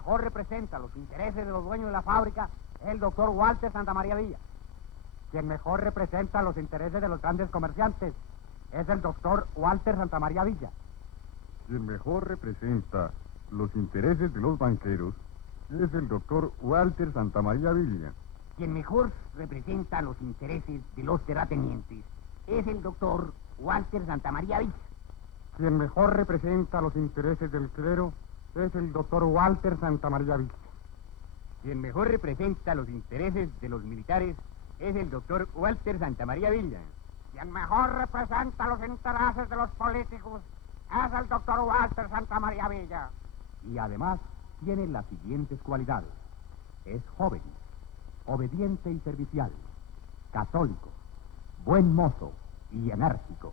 mejor representa los intereses de los dueños de la fábrica es el doctor Walter Santamaría Villa. Quien mejor representa los intereses de los grandes comerciantes es el doctor Walter Santamaría Villa. Quien mejor representa los intereses de los banqueros es el doctor Walter Santamaría Villa. Quien mejor representa los intereses de los terratenientes es el doctor Walter Santamaría Villa. Quien mejor representa los intereses del clero es el doctor Walter Santamaría Villa. Quien mejor representa los intereses de los militares es el doctor Walter Santamaría Villa. Quien mejor representa los intereses de los políticos es el doctor Walter Santamaría Villa. Y además tiene las siguientes cualidades. Es joven, obediente y servicial, católico, buen mozo y enérgico.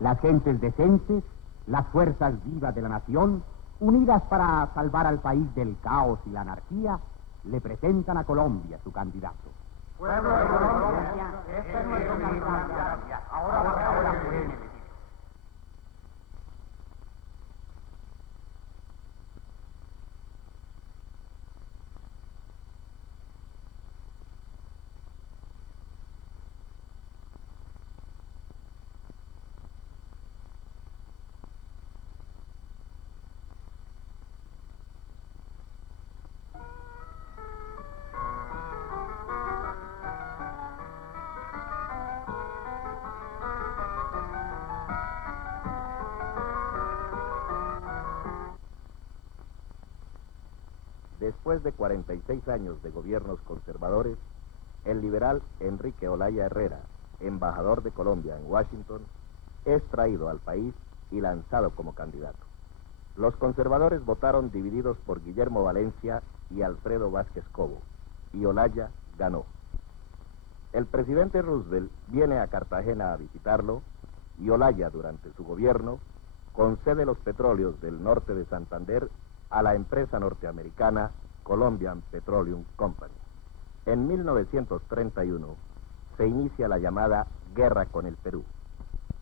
Las gentes decentes, las fuerzas vivas de la nación, unidas para salvar al país del caos y la anarquía, le presentan a Colombia su candidato. Pueblo de Colombia, este es nuestro candidato. Ahora pueden elegir. Después de 46 años de gobiernos conservadores, el liberal Enrique Olaya Herrera, embajador de Colombia en Washington, es traído al país y lanzado como candidato. Los conservadores votaron divididos por Guillermo Valencia y Alfredo Vázquez Cobo, y Olaya ganó. El presidente Roosevelt viene a Cartagena a visitarlo, y Olaya, durante su gobierno, concede los petróleos del norte de Santander a la empresa norteamericana Colombian Petroleum Company. En 1931 se inicia la llamada Guerra con el Perú.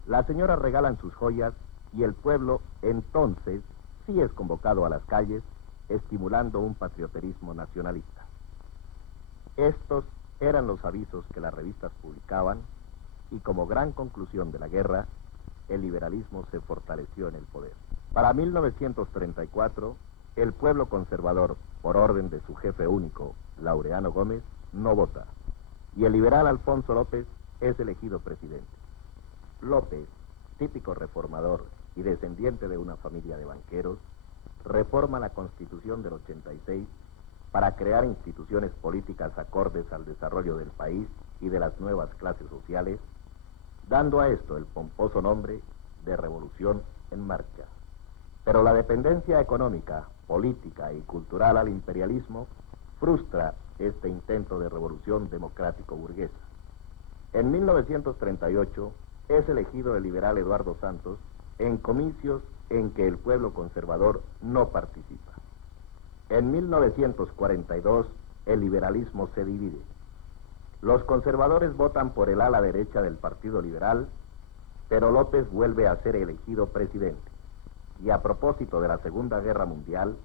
Las señoras regalan sus joyas y el pueblo entonces sí es convocado a las calles, estimulando un patrioterismo nacionalista. Estos eran los avisos que las revistas publicaban y como gran conclusión de la guerra, el liberalismo se fortaleció en el poder. Para 1934, el pueblo conservador, por orden de su jefe único, Laureano Gómez, no vota, y el liberal Alfonso López es elegido presidente. López, típico reformador y descendiente de una familia de banqueros, reforma la Constitución del 86 para crear instituciones políticas acordes al desarrollo del país y de las nuevas clases sociales, dando a esto el pomposo nombre de Revolución en Marcha. Pero la dependencia económica, política y cultural al imperialismo frustra este intento de revolución democrático-burguesa. En 1938 es elegido el liberal Eduardo Santos en comicios en que el pueblo conservador no participa. En 1942 el liberalismo se divide. Los conservadores votan por el ala derecha del Partido Liberal, pero López vuelve a ser elegido presidente. Y a propósito de la Segunda Guerra Mundial,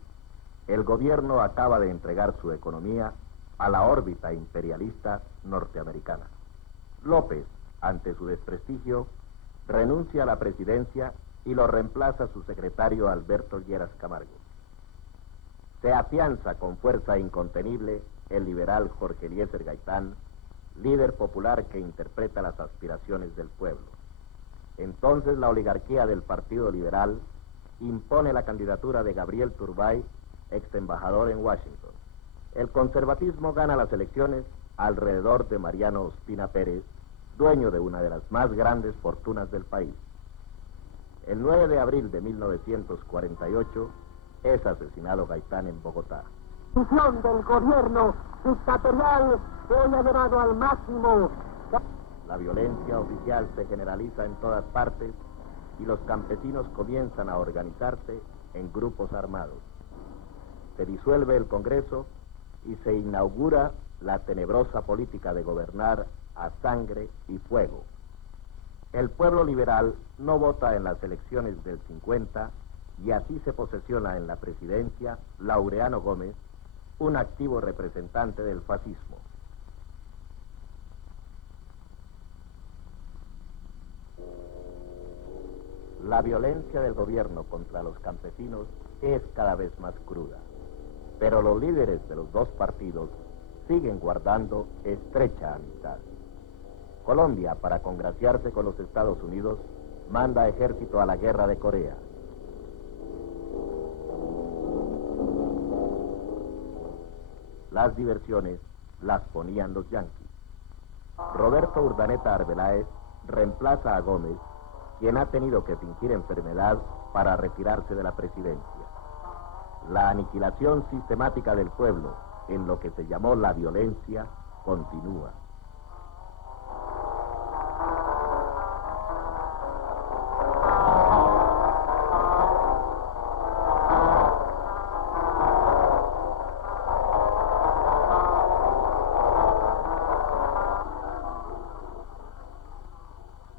el gobierno acaba de entregar su economía a la órbita imperialista norteamericana. López, ante su desprestigio, renuncia a la presidencia y lo reemplaza su secretario Alberto Lleras Camargo. Se afianza con fuerza incontenible el liberal Jorge Eliezer Gaitán, líder popular que interpreta las aspiraciones del pueblo. Entonces la oligarquía del Partido Liberal impone la candidatura de Gabriel Turbay, ex embajador en Washington, El conservatismo gana las elecciones alrededor de Mariano Ospina Pérez, dueño de una de las más grandes fortunas del país. El 9 de abril de 1948 es asesinado Gaitán en Bogotá. La función del gobierno dictatorial hoy ha llevado al máximo. La violencia oficial se generaliza en todas partes y los campesinos comienzan a organizarse en grupos armados. Se disuelve el Congreso y se inaugura la tenebrosa política de gobernar a sangre y fuego. El pueblo liberal no vota en las elecciones del 50 y así se posesiona en la presidencia Laureano Gómez, un activo representante del fascismo. La violencia del gobierno contra los campesinos es cada vez más cruda, pero los líderes de los dos partidos siguen guardando estrecha amistad. Colombia, para congraciarse con los Estados Unidos, manda ejército a la guerra de Corea. Las diversiones las ponían los yanquis. Roberto Urdaneta Arbeláez reemplaza a Gómez, quien ha tenido que fingir enfermedad para retirarse de la presidencia. La aniquilación sistemática del pueblo, en lo que se llamó la violencia, continúa.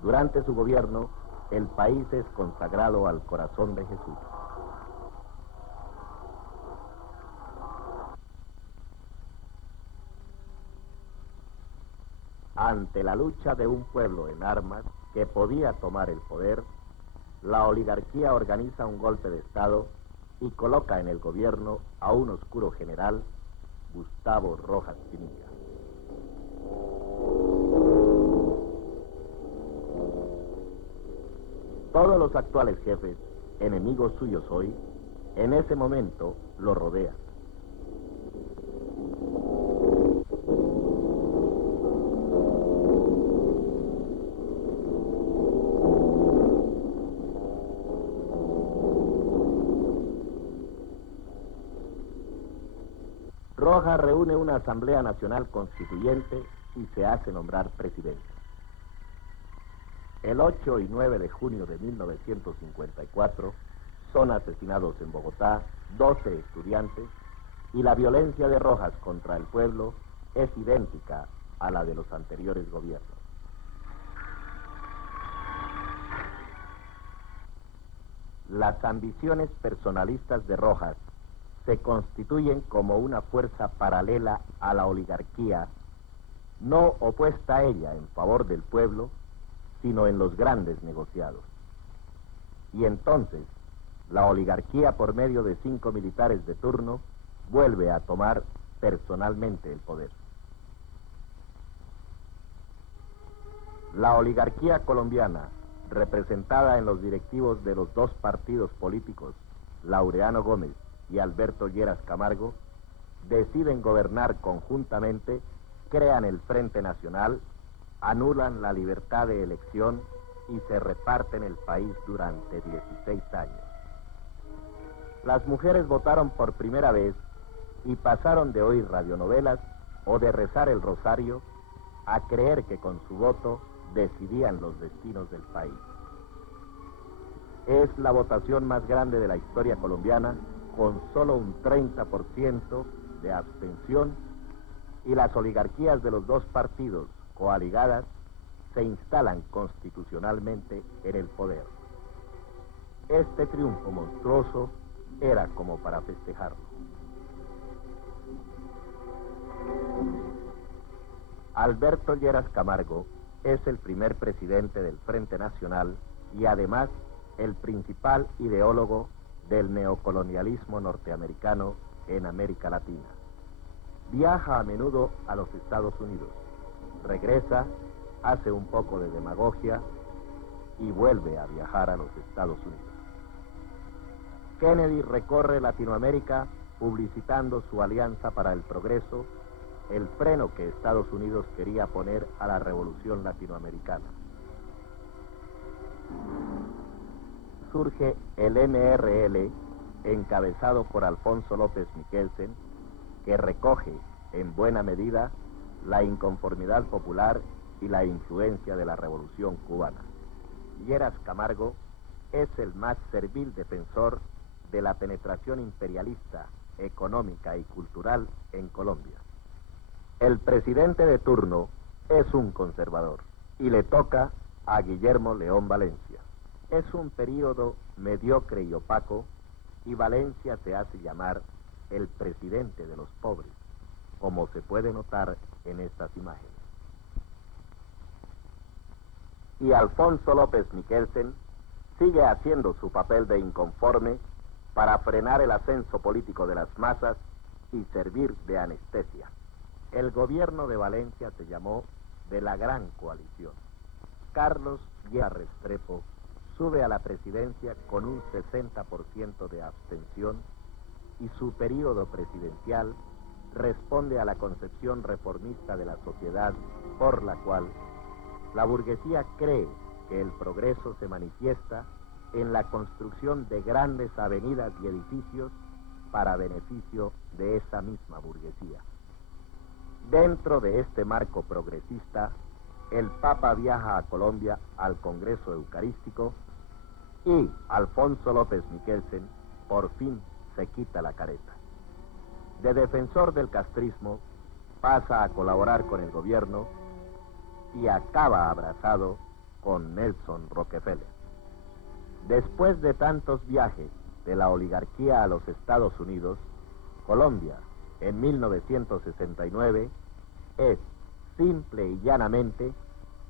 Durante su gobierno, el país es consagrado al corazón de Jesús. Ante la lucha de un pueblo en armas que podía tomar el poder, la oligarquía organiza un golpe de Estado y coloca en el gobierno a un oscuro general, Gustavo Rojas Pinilla. Todos los actuales jefes, enemigos suyos hoy, en ese momento lo rodean. Rojas reúne una Asamblea Nacional Constituyente y se hace nombrar presidente. El 8 y 9 de junio de 1954 son asesinados en Bogotá 12 estudiantes y la violencia de Rojas contra el pueblo es idéntica a la de los anteriores gobiernos. Las ambiciones personalistas de Rojas se constituyen como una fuerza paralela a la oligarquía, no opuesta a ella en favor del pueblo, sino en los grandes negociados. Y entonces, la oligarquía, por medio de 5 militares de turno, vuelve a tomar personalmente el poder. La oligarquía colombiana, representada en los directivos de los dos partidos políticos, Laureano Gómez y Alberto Lleras Camargo, deciden gobernar conjuntamente, crean el Frente Nacional, anulan la libertad de elección y se reparten el país durante 16 años. Las mujeres votaron por primera vez y pasaron de oír radionovelas o de rezar el rosario a creer que con su voto decidían los destinos del país. Es la votación más grande de la historia colombiana, con solo un 30% de abstención, y las oligarquías de los dos partidos coaligadas se instalan constitucionalmente en el poder. Este triunfo monstruoso era como para festejarlo. Alberto Lleras Camargo es el primer presidente del Frente Nacional y además el principal ideólogo del neocolonialismo norteamericano en América Latina. Viaja a menudo a los Estados Unidos, regresa, hace un poco de demagogia y vuelve a viajar a los Estados Unidos. Kennedy recorre Latinoamérica publicitando su alianza para el progreso, el freno que Estados Unidos quería poner a la revolución latinoamericana. Surge el MRL, encabezado por Alfonso López Michelsen, que recoge en buena medida la inconformidad popular y la influencia de la revolución cubana. Lleras Camargo es el más servil defensor de la penetración imperialista, económica y cultural en Colombia. El presidente de turno es un conservador y le toca a Guillermo León Valencia. Es un período mediocre y opaco y Valencia se hace llamar el presidente de los pobres, como se puede notar en estas imágenes. Y Alfonso López Michelsen sigue haciendo su papel de inconforme para frenar el ascenso político de las masas y servir de anestesia. El gobierno de Valencia se llamó de la Gran Coalición. Carlos Lleras Restrepo sube a la presidencia con un 60% de abstención y su período presidencial responde a la concepción reformista de la sociedad por la cual la burguesía cree que el progreso se manifiesta en la construcción de grandes avenidas y edificios para beneficio de esa misma burguesía. Dentro de este marco progresista, el Papa viaja a Colombia al Congreso Eucarístico y Alfonso López Michelsen por fin se quita la careta. De defensor del castrismo, pasa a colaborar con el gobierno y acaba abrazado con Nelson Rockefeller. Después de tantos viajes de la oligarquía a los Estados Unidos, Colombia, en 1969, es simple y llanamente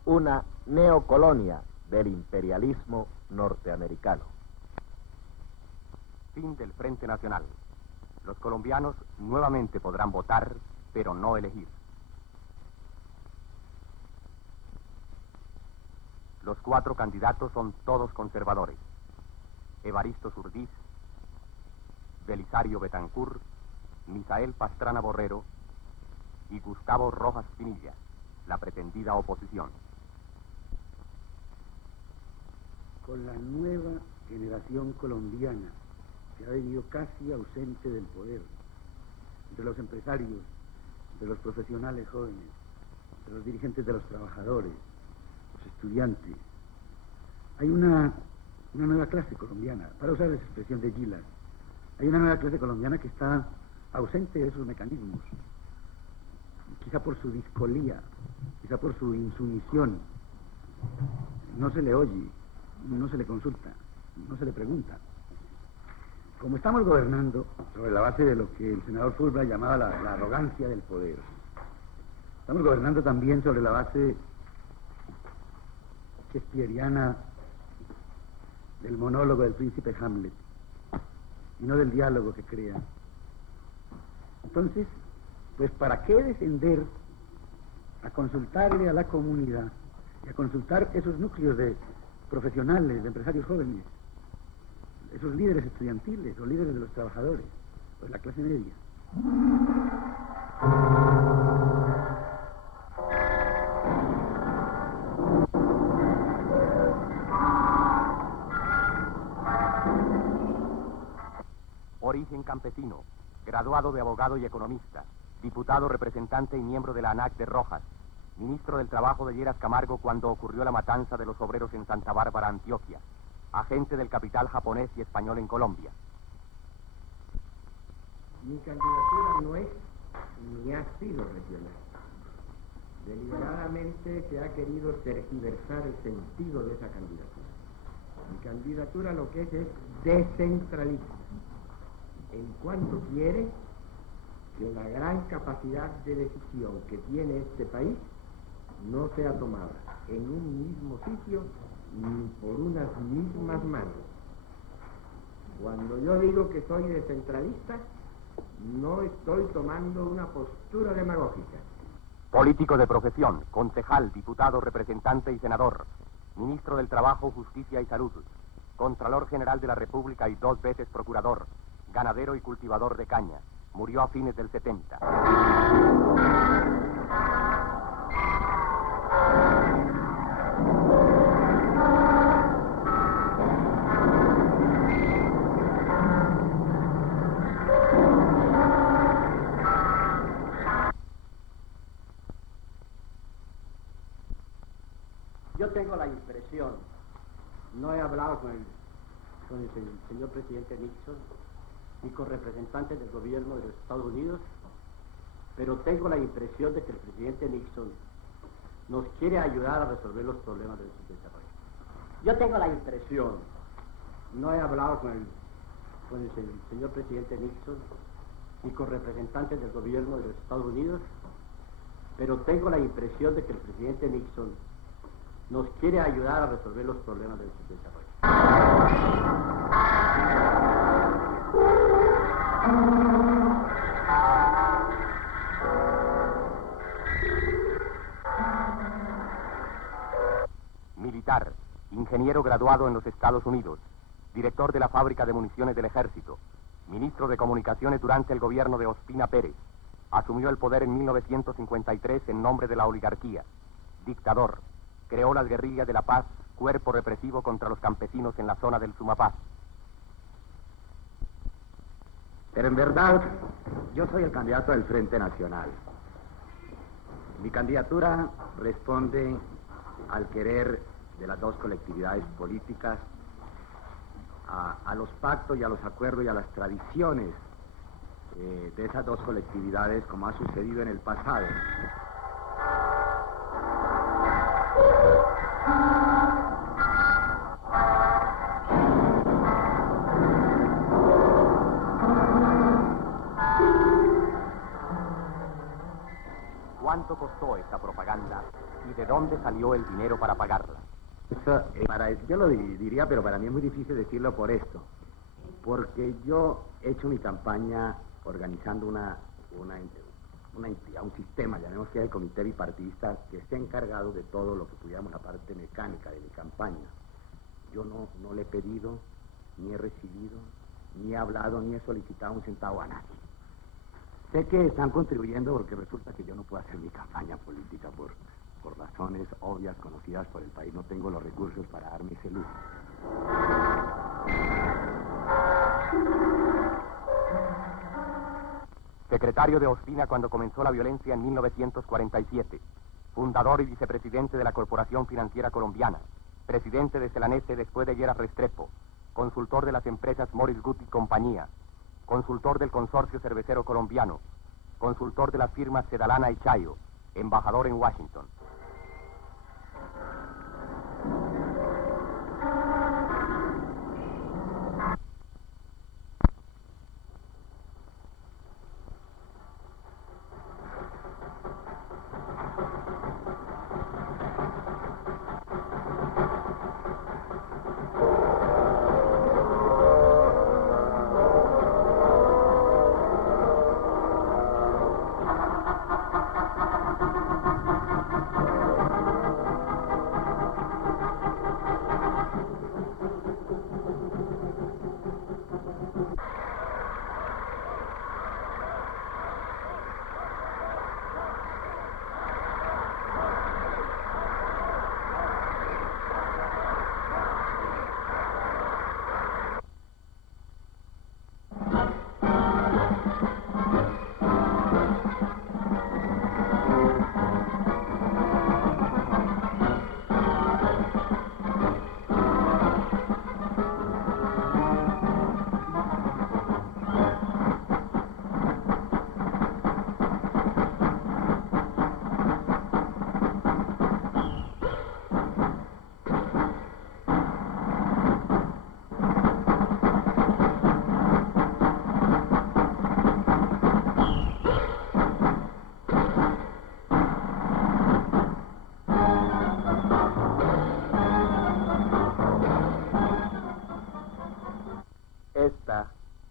una neocolonia del imperialismo norteamericano. Fin del Frente Nacional. Los colombianos nuevamente podrán votar, pero no elegir. Los 4 candidatos son todos conservadores: Evaristo Zurdís, Belisario Betancur, Misael Pastrana Borrero y Gustavo Rojas Pinilla, la pretendida oposición. Con la nueva generación colombiana, que ha venido casi ausente del poder, de los empresarios, de los profesionales jóvenes, de los dirigentes de los trabajadores, los estudiantes, hay una nueva clase colombiana, para usar esa expresión de Gilas, hay una nueva clase colombiana que está ausente de esos mecanismos, quizá por su discolía, quizá por su insumisión. No se le oye, no se le consulta, no se le pregunta. Como estamos gobernando sobre la base de lo que el senador Fulbright llamaba la arrogancia del poder, estamos gobernando también sobre la base shakespeariana del monólogo del príncipe Hamlet y no del diálogo que crea. Entonces, pues ¿para qué descender a consultarle a la comunidad y a consultar esos núcleos de profesionales, de empresarios jóvenes, esos líderes estudiantiles o líderes de los trabajadores, pues la clase media? Origen campesino, graduado de abogado y economista, diputado representante y miembro de la ANAC de Rojas, ministro del Trabajo de Lleras Camargo cuando ocurrió la matanza de los obreros en Santa Bárbara, Antioquia, agente del capital japonés y español en Colombia. Mi candidatura no es ni ha sido regional. Deliberadamente se ha querido tergiversar el sentido de esa candidatura. Mi candidatura lo que es descentralista, en cuanto quiere que la gran capacidad de decisión que tiene este país no sea tomada en un mismo sitio ni por unas mismas manos. Cuando yo digo que soy descentralista, no estoy tomando una postura demagógica. Político de profesión, concejal, diputado, representante y senador, ministro del Trabajo, Justicia y Salud, Contralor General de la República y 2 veces procurador, ganadero y cultivador de caña. Murió a fines del 70. Yo tengo la impresión, no he hablado con el señor presidente Nixon ni con representantes del gobierno de los Estados Unidos, pero tengo la impresión de que el presidente Nixon nos quiere ayudar a resolver los problemas del subdesarrollo. Yo tengo la impresión, no he hablado con el señor presidente Nixon ni con representantes del gobierno de los Estados Unidos, pero tengo la impresión de que el presidente Nixon nos quiere ayudar a resolver los problemas del subdesarrollo. Militar, ingeniero graduado en los Estados Unidos, director de la fábrica de municiones del Ejército, ministro de Comunicaciones durante el gobierno de Ospina Pérez. Asumió el poder en 1953 en nombre de la oligarquía. Dictador. Creó las guerrillas de la paz, cuerpo represivo contra los campesinos en la zona del Sumapaz. Pero en verdad, yo soy el candidato del Frente Nacional. Mi candidatura responde al querer de las dos colectividades políticas, a los pactos y a los acuerdos y a las tradiciones de esas dos colectividades, como ha sucedido en el pasado. ¿Cuánto costó esta propaganda y de dónde salió el dinero para pagarla? Yo lo diría, pero para mí es muy difícil decirlo por esto. Porque yo he hecho mi campaña organizando una entidad, un sistema, llamemos que es el comité bipartidista, que esté encargado de todo lo que pudiéramos la parte mecánica de mi campaña. Yo no le he pedido, ni he recibido, ni he hablado, ni he solicitado un centavo a nadie. Sé que están contribuyendo porque resulta que yo no puedo hacer mi campaña política por razones obvias, conocidas por el país. No tengo los recursos para darme ese lujo. Secretario de Ospina cuando comenzó la violencia en 1947. Fundador y vicepresidente de la Corporación Financiera Colombiana. Presidente de Celanese después de Lleras Restrepo. Consultor de las empresas Morris Good y compañía. Consultor del Consorcio Cervecero Colombiano. Consultor de las firmas Sedalana y Chayo. Embajador en Washington.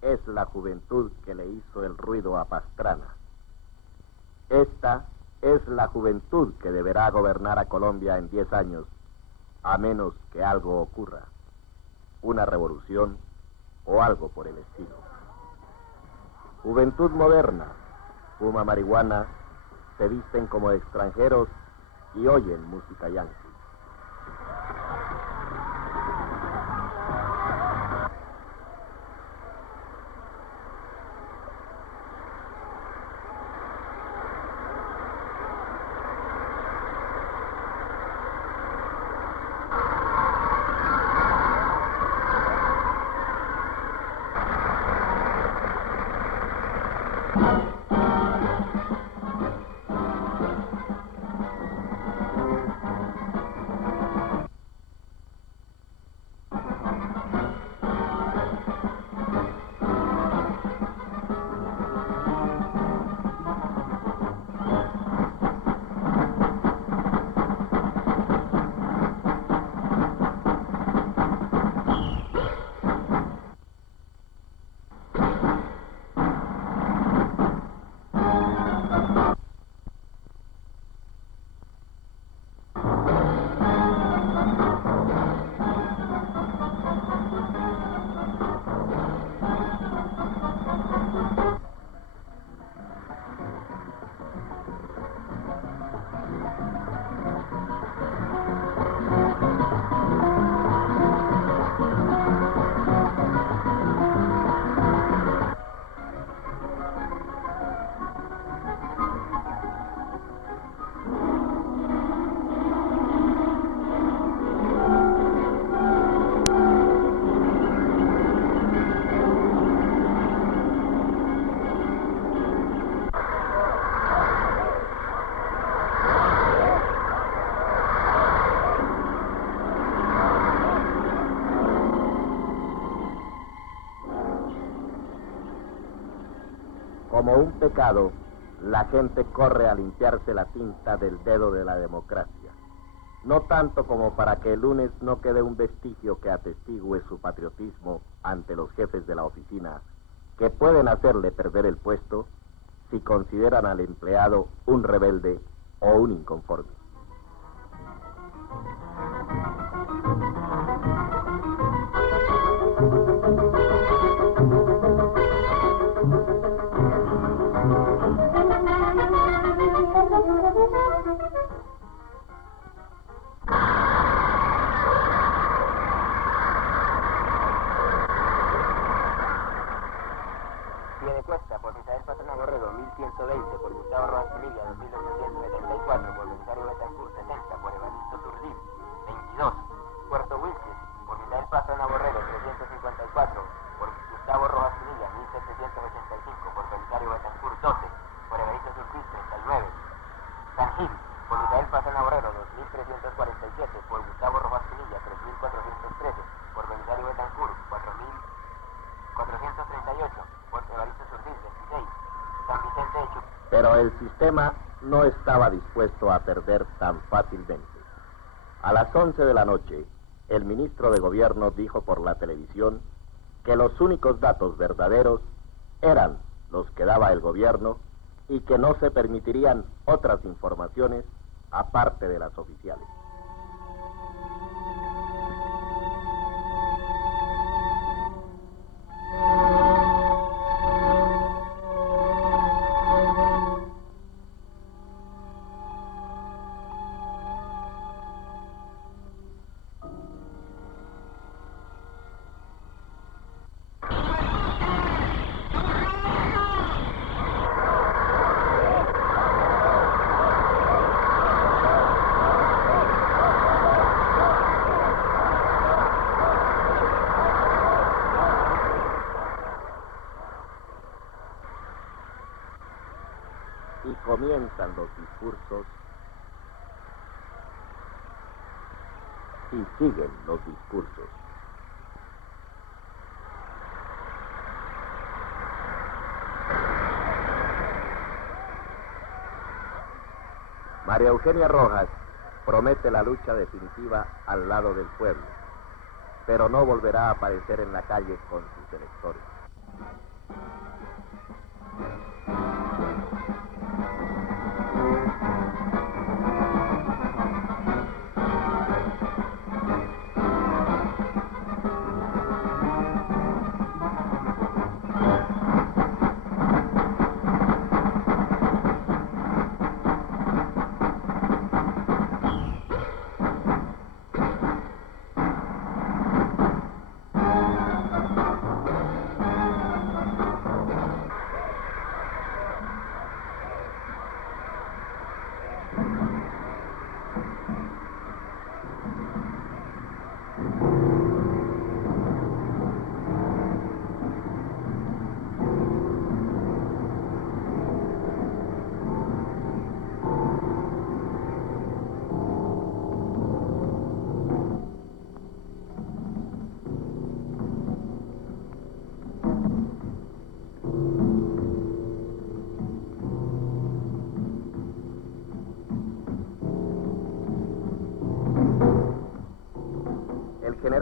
Es la juventud que le hizo el ruido a Pastrana. Esta es la juventud que deberá gobernar a Colombia en 10 años, a menos que algo ocurra, una revolución o algo por el estilo. Juventud moderna, fuma marihuana, se visten como extranjeros y oyen música yankee. Como un pecado, la gente corre a limpiarse la tinta del dedo de la democracia. No tanto como para que el lunes no quede un vestigio que atestigue su patriotismo ante los jefes de la oficina, que pueden hacerle perder el puesto si consideran al empleado un rebelde o un inconforme. Piedecuesta por Misael Pastrana Borrero, 1120, por Gustavo Rojas Pinilla, 2874, por Belisario Betancourt, 60, por Evaristo Turdín, 22. Puerto Wilches, por Misael Pastrana Borrero, 354, por Gustavo Rojas Pinilla, 1785, por Belisario Betancourt, 12, por Evaristo Turdín, 39. San Gil, por Misael Pastrana Borrero, 2347, por Gustavo Rojas Pinilla, 3413, por Belisario Betancourt, 4438, por Evaristo Turdín, 26. San Vicente de Chuc. Pero el sistema no estaba dispuesto a perder tan fácilmente. A las 11 de la noche, el ministro de Gobierno dijo por la televisión que los únicos datos verdaderos eran los que daba el gobierno y que no se permitirían otras informaciones aparte de las oficiales. Y comienzan los discursos y siguen los discursos. María Eugenia Rojas promete la lucha definitiva al lado del pueblo, pero no volverá a aparecer en la calle con sus electores.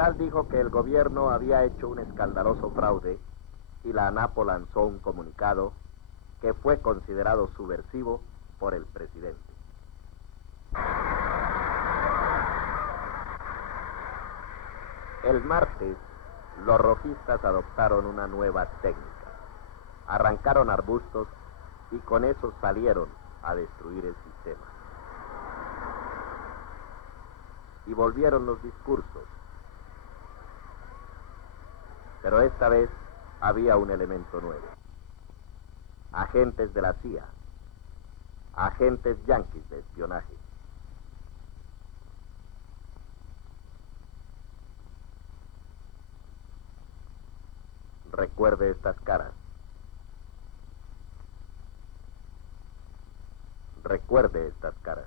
liberal dijo que el gobierno había hecho un escandaloso fraude y la ANAPO lanzó un comunicado que fue considerado subversivo por el presidente. El martes, los rojistas adoptaron una nueva técnica. Arrancaron arbustos y con eso salieron a destruir el sistema. Y volvieron los discursos. Pero esta vez había un elemento nuevo. Agentes de la CIA, agentes yanquis de espionaje. Recuerde estas caras. Recuerde estas caras.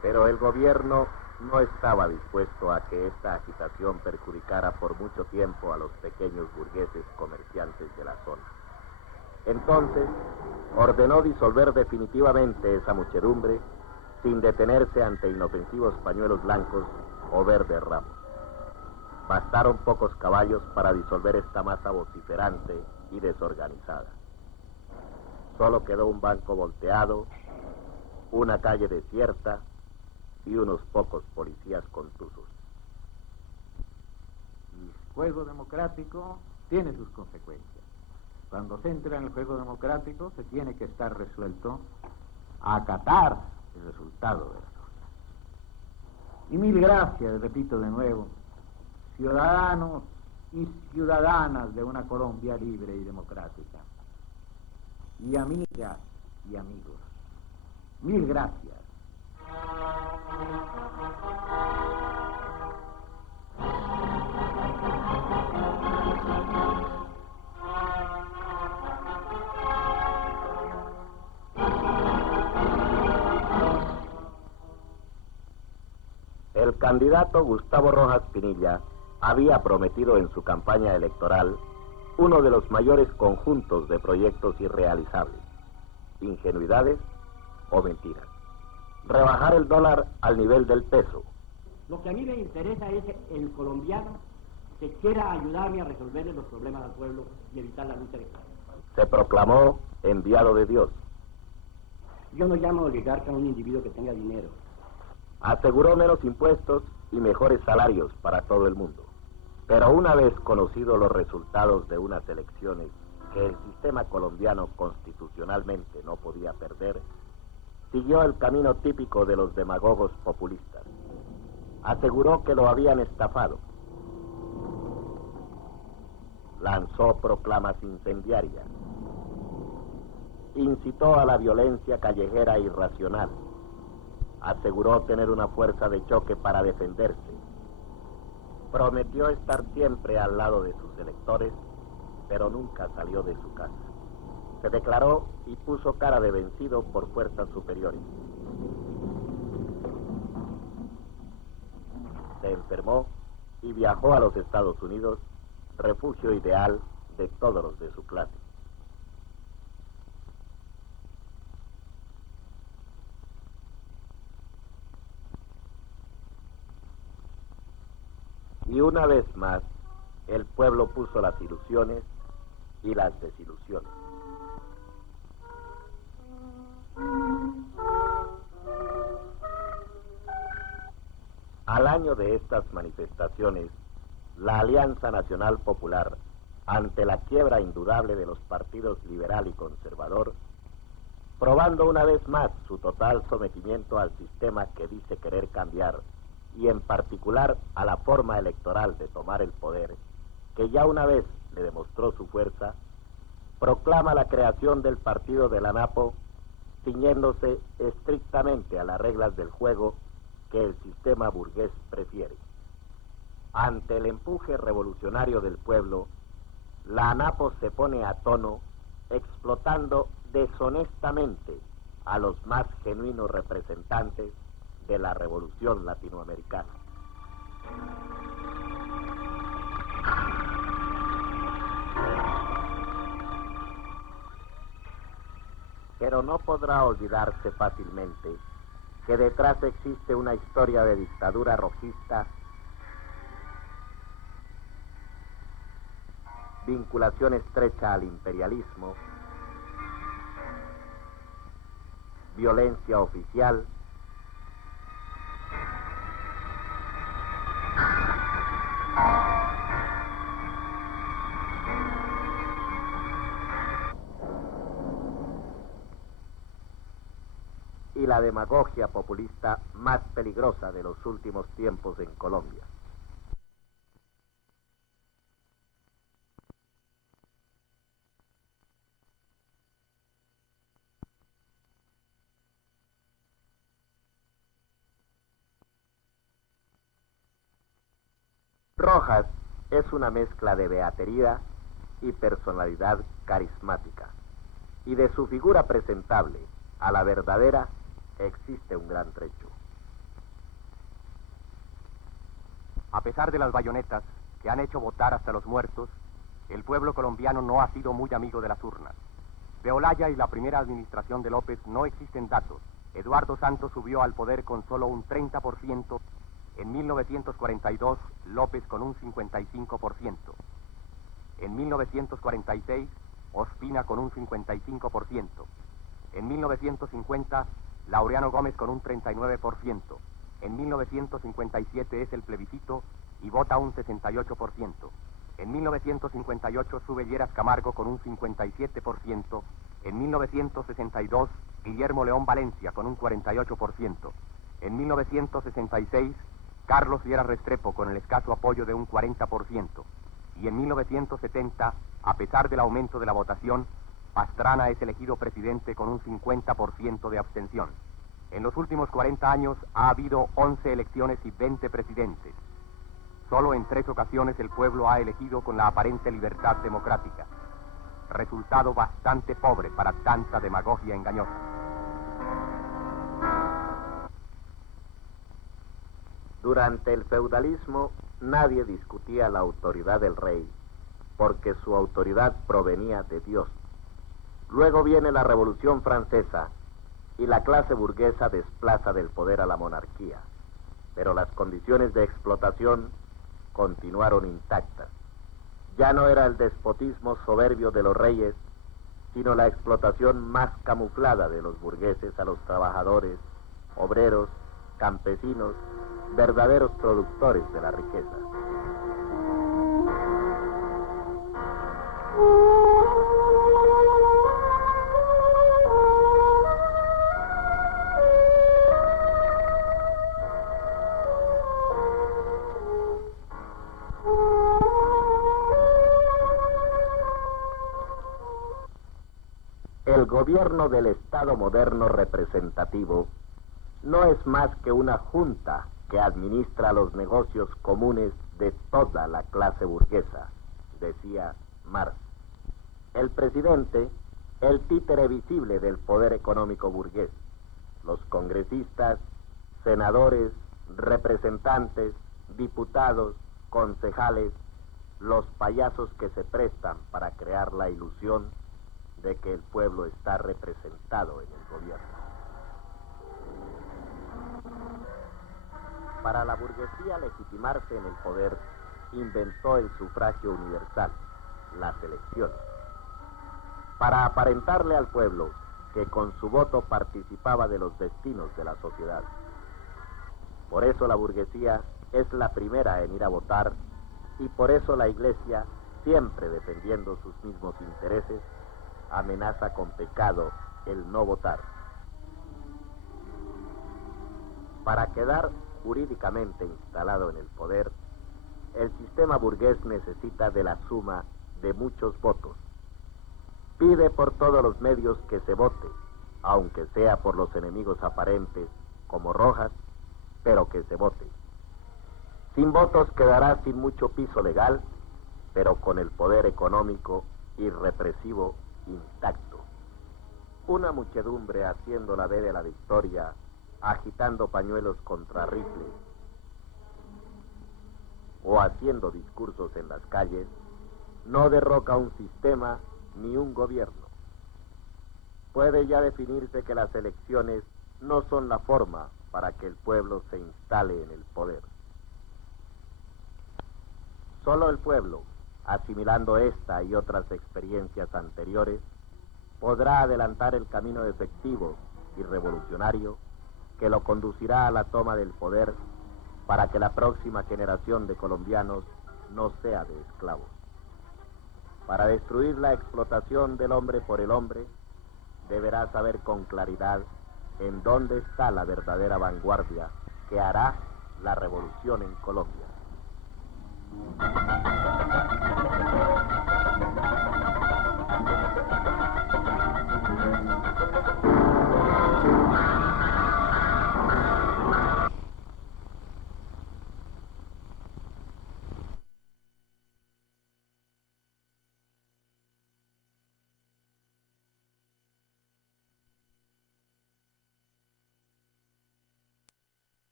Pero el gobierno no estaba dispuesto a que esta agitación perjudicara por mucho tiempo a los pequeños burgueses comerciantes de la zona. Entonces, ordenó disolver definitivamente esa muchedumbre sin detenerse ante inofensivos pañuelos blancos o verdes ramos. Bastaron pocos caballos para disolver esta masa vociferante y desorganizada. Solo quedó un banco volteado, una calle desierta y unos pocos policías contusos. El juego democrático tiene sus consecuencias. Cuando se entra en el juego democrático se tiene que estar resuelto a acatar el resultado de las cosas. Y mil gracias, repito de nuevo, ciudadanos y ciudadanas de una Colombia libre y democrática. Y amigas y amigos, mil gracias. El candidato Gustavo Rojas Pinilla había prometido en su campaña electoral uno de los mayores conjuntos de proyectos irrealizables, ingenuidades o mentiras. Rebajar el dólar al nivel del peso. Lo que a mí me interesa es el colombiano que quiera ayudarme a resolverle los problemas al pueblo y evitar la lucha de clases. Se proclamó enviado de Dios. Yo no llamo oligarca a un individuo que tenga dinero. Aseguró menos impuestos y mejores salarios para todo el mundo. Pero una vez conocidos los resultados de unas elecciones que el sistema colombiano constitucionalmente no podía perder, siguió el camino típico de los demagogos populistas. Aseguró que lo habían estafado. Lanzó proclamas incendiarias. Incitó a la violencia callejera irracional. Aseguró tener una fuerza de choque para defenderse. Prometió estar siempre al lado de sus electores, pero nunca salió de su casa. Se declaró y puso cara de vencido por fuerzas superiores. Se enfermó y viajó a los Estados Unidos, refugio ideal de todos los de su clase. Y una vez más, el pueblo puso las ilusiones y las desilusiones. Al año de estas manifestaciones, la Alianza Nacional Popular, ante la quiebra indudable de los partidos liberal y conservador, probando una vez más su total sometimiento al sistema que dice querer cambiar, y en particular a la forma electoral de tomar el poder, que ya una vez le demostró su fuerza, proclama la creación del partido de la ANAPO ciñéndose estrictamente a las reglas del juego que el sistema burgués prefiere. Ante el empuje revolucionario del pueblo, la ANAPO se pone a tono explotando deshonestamente a los más genuinos representantes de la revolución latinoamericana. Pero no podrá olvidarse fácilmente que detrás existe una historia de dictadura rojista, vinculación estrecha al imperialismo, violencia oficial, y la demagogia populista más peligrosa de los últimos tiempos en Colombia. Rojas es una mezcla de beatería y personalidad carismática, y de su figura presentable a la verdadera existe un gran trecho. A pesar de las bayonetas que han hecho votar hasta los muertos, el pueblo colombiano no ha sido muy amigo de las urnas. De Olaya y la primera administración de López no existen datos. Eduardo Santos subió al poder con solo un 30%. En 1942, López con un 55%. En 1946, Ospina con un 55%. En 1950, Laureano Gómez con un 39%. En 1957 es el plebiscito y vota un 68%. En 1958 sube Lleras Camargo con un 57%. En 1962, Guillermo León Valencia con un 48%. En 1966, Carlos Lleras Restrepo con el escaso apoyo de un 40%. Y en 1970, a pesar del aumento de la votación, Pastrana es elegido presidente con un 50% de abstención. En los últimos 40 años ha habido 11 elecciones y 20 presidentes. Solo en 3 ocasiones el pueblo ha elegido con la aparente libertad democrática. Resultado bastante pobre para tanta demagogia engañosa. Durante el feudalismo nadie discutía la autoridad del rey, porque su autoridad provenía de Dios. Luego viene la Revolución Francesa y la clase burguesa desplaza del poder a la monarquía, pero las condiciones de explotación continuaron intactas. Ya no era el despotismo soberbio de los reyes, sino la explotación más camuflada de los burgueses a los trabajadores, obreros, campesinos, verdaderos productores de la riqueza. El gobierno del Estado moderno representativo no es más que una junta que administra los negocios comunes de toda la clase burguesa, decía Marx. El presidente, el títere visible del poder económico burgués. Los congresistas, senadores, representantes, diputados, concejales, los payasos que se prestan para crear la ilusión de que el pueblo está representado en el gobierno. Para la burguesía legitimarse en el poder, inventó el sufragio universal, las elecciones, para aparentarle al pueblo que con su voto participaba de los destinos de la sociedad. Por eso la burguesía es la primera en ir a votar y por eso la Iglesia, siempre defendiendo sus mismos intereses, amenaza con pecado el no votar. Para quedar jurídicamente instalado en el poder, el sistema burgués necesita de la suma de muchos votos. Pide por todos los medios que se vote, aunque sea por los enemigos aparentes como Rojas, pero que se vote. Sin votos quedará sin mucho piso legal, pero con el poder económico y represivo intacto. Una muchedumbre haciendo la B de la victoria, agitando pañuelos contra rifles o haciendo discursos en las calles, no derroca un sistema ni un gobierno. Puede ya definirse que las elecciones no son la forma para que el pueblo se instale en el poder. Solo el pueblo, asimilando esta y otras experiencias anteriores, podrá adelantar el camino efectivo y revolucionario que lo conducirá a la toma del poder para que la próxima generación de colombianos no sea de esclavos. Para destruir la explotación del hombre por el hombre, deberá saber con claridad en dónde está la verdadera vanguardia que hará la revolución en Colombia.